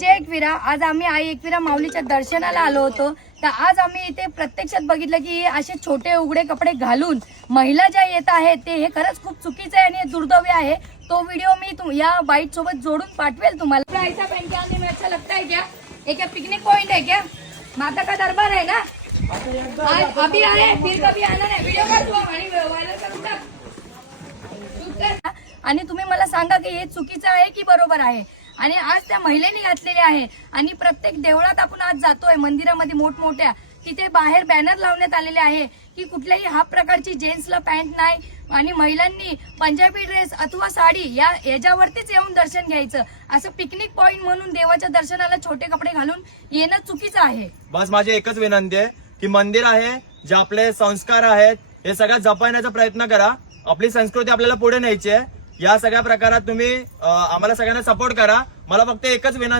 जय एकविरा. आज आम्ही आई एकविरा माऊलीच्या दर्शनाला आलो होतो. तर आज आम्ही इथे प्रत्यक्षात बघितलं की असे छोटे उघडे कपडे घालून महिला ज्या येत आहेत ते हे खरंच खूप चुकीचं आहे आणि दुर्दैवी आहे. तो व्हिडिओ मी या बाईट सोबत जोडून पाठवेल तुम्हाला. ऐसा पहन के आने में अच्छा लगता है क्या? एक पिकनिक पॉइंट है क्या? माता का दरबार है ना? आज अभी आए फिर कभी आना नाही. व्हिडिओ काढतो आणि व्हायरल करून टाक. आणि तुम्ही मला सांगा की हे चुकीचं आहे की बरोबर आहे. आणि आज त्या महिलेने घातलेले आहे आणि प्रत्येक देवळात आपण आज जातोय मंदिरामध्ये मोठमोठ्या तिथे बाहेर बॅनर लावण्यात आलेले आहे की कुठल्याही हा प्रकारची जेंट्सला पॅन्ट नाही आणि महिलांनी पंजाबी ड्रेस अथवा साडी याच्यावरतीच येऊन दर्शन घ्यायचं. असं पिकनिक पॉइंट म्हणून देवाच्या दर्शनाला छोटे कपडे घालून येणं चुकीचं आहे. बस माझी एकच विनंती आहे की मंदिर आहे, जे आपले संस्कार आहेत हे सगळं जपण्याचा प्रयत्न करा. आपली संस्कृती आपल्याला पुढे न्यायची आहे. या सगळ्या प्रकारात तुम्ही आम्हाला सगळ्यांना सपोर्ट करा. मला फक्त एकच विनंती